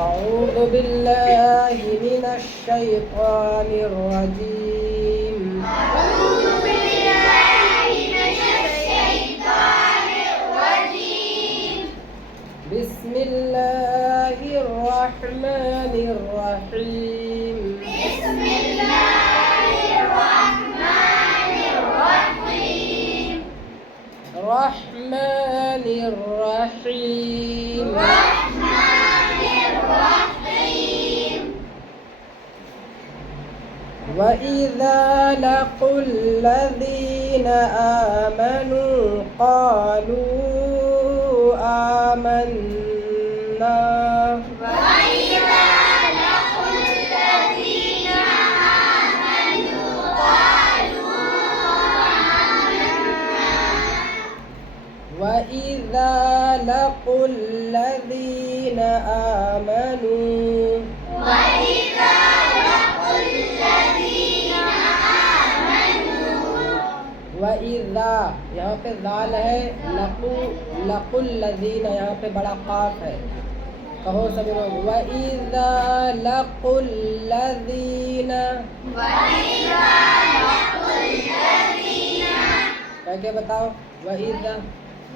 أعوذ بالله من الشيطان الرجيم أعوذ بالله من الشيطان الرجيم بسم الله الرحمن الرحيم بسم الله الرحمن الرحيم الرحمن الرحيم الرحمن الرحيم وإذا لقوا الذين آمنوا قالوا آمنا وإذا لقوا الذين آمنوا قالوا آمنا وإذا لقوا الذين آمنوا وإذا لقوا الذين آمنوا वइज़ा यहाँ पे दाल है, लकुल लज़ीना यहाँ पे बड़ा काफ है। कहो सभी लोग वइज़ा लकुल लज़ीना। वइज़ा लक़ुल लज़ीना कह के बताओ वइज़ा।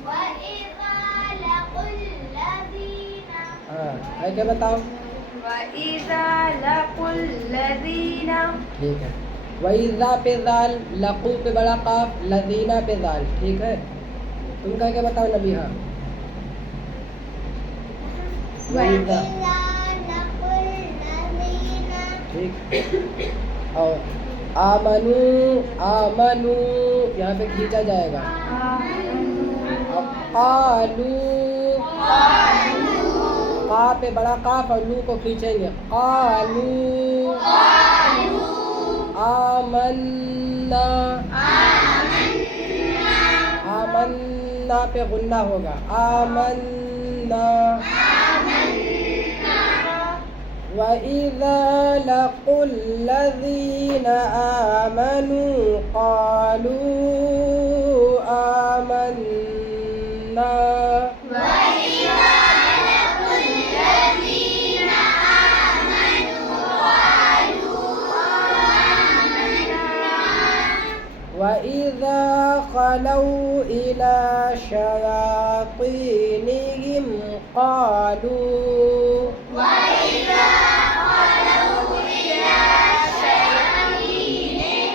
वइज़ा लक़ुल लज़ीना हाँ कह के बताओ। वइज़ा लक़ुल लज़ीना ठीक है। वइज़ा पे दाल, लकू पे बड़ा काफ, लज़ीना पे दाल। ठीक है, तुम कह के बताओ नबीहा। वइज़ा लक़ुल लज़ीना ठीक। और आमनू, आमनू यहाँ पे खींचा जाएगा। और कालू, का पे बड़ा काफ और लू को खींचेंगे। कालू आमन्ना, आमन्ना पे गुन्ना होगा। आमन्ना वइज़ा लक़ुल लज़ीना आमनू क़ालू आमन्ना वइज़ा लक़ुल लज़ीना आमनू क़ालू आमन्ना वइज़ा ख़लौ इला शयातीनिहिम क़ालू वइज़ा ख़लौ इला शयातीनिहिम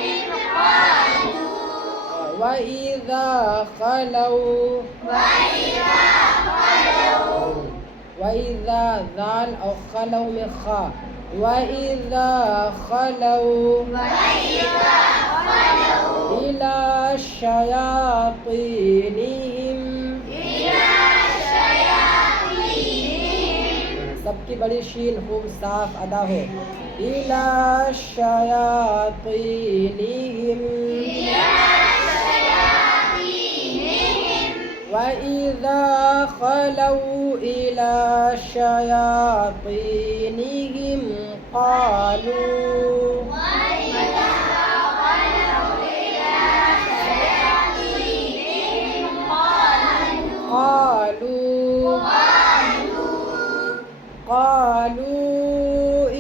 क़ालू वइज़ा ख़लौ वइज़ा ख़लौ वइज़ा दाल और ख़लौ में खा। वइज़ा ख़लौ वइज़ा ख़लौ इला शयातीनिहिम। इला शयातीनिहिम सबकी बड़ी शीन खूब साफ अदा हो। इला शयातीनिहिम इला शयातीनिहिम वइज़ा ख़लौ इला शयातीनिहिम क़ालू वइज़ा ख़लौ इला शयातीनिहिम क़ालू क़ालू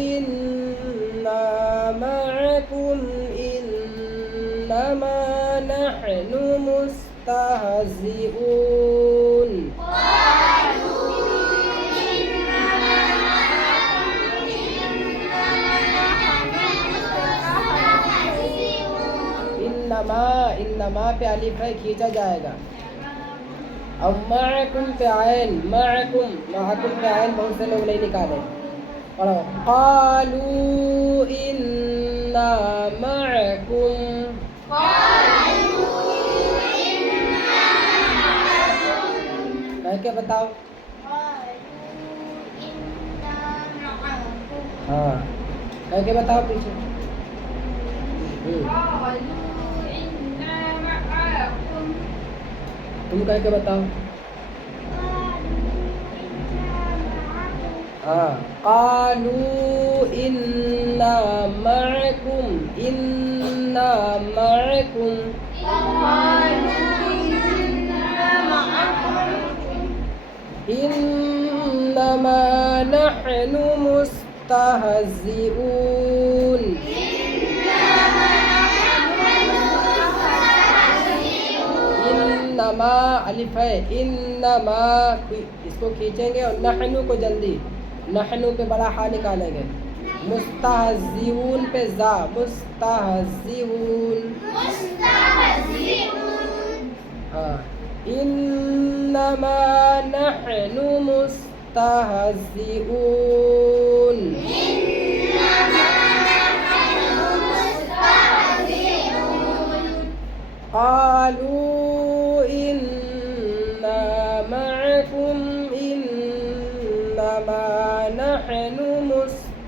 इन्ना मअकुम इन्नमा नहनु मुस्तहज़िऊन। इन्नमा, इन्नमा पे अलिफ है, खींचा जाएगा। और मअकुम पे आयन, मअकुम, मअकुम पे आयन बहुत से लोग नहीं निकाले। पढ़ो क़ालू इन्ना मअकुम। कह के बताओ। हाँ कह के बताओ पीछे। तुम कह के बताओ। हाँ क़ालू इन्ना मअकुम, इन्ना मअकुम। इन्नमा नहनु मुस्तहज़िऊन। इन्नमा अलिफ है, इन्नमा इसको खींचेंगे और नहनु को जल्दी, नहनु पे बड़ा हा निकालेंगे। मुस्तहज़िऊन पे जा, मुस्तहज़िऊन। हाँ, इन्नमा नहनु मुस्तहज़िऊन। क़ालू इन्ना मअकुम इन्नमा नहनु मुस्तहज़िऊन।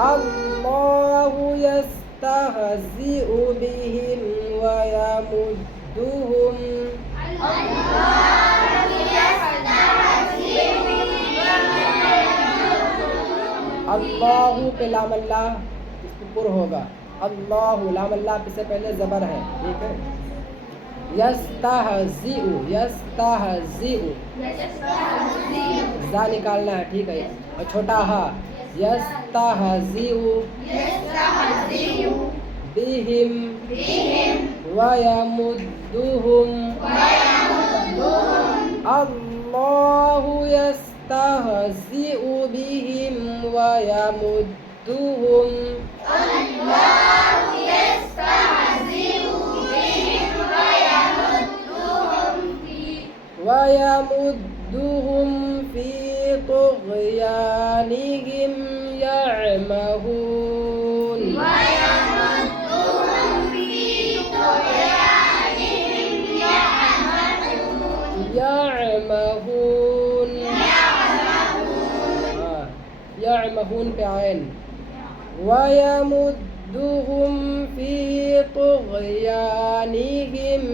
अल्लाहु यस्तहज़िउ बिहिम व यमुद्दुहुम। अल्लाहु पे लाम अल्लाह इसको पुर होगा। अल्लाहु लाम अल्लाह से पहले ज़बर है, ठीक है। यस्तहज़िउ, यस्तहज़िउ जा निकालना है, ठीक है। और छोटा हा, यस्तहज़िउ बिहिम व यमुद्दुहुम। अल्लाहु यस्तहज़िउ बिहिम व यमुद्दुहुम। व यमुद्दुहुम फी तुग़यानिहिम यअमहून। यअमहून, हाँ, यअमहून पे आयन। व यमुद्दुहुम फी तुग़यानिहिम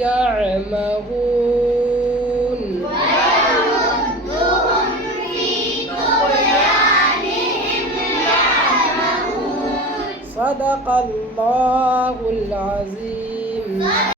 यअमहून। सदक़ल्लाहुल अज़ीम।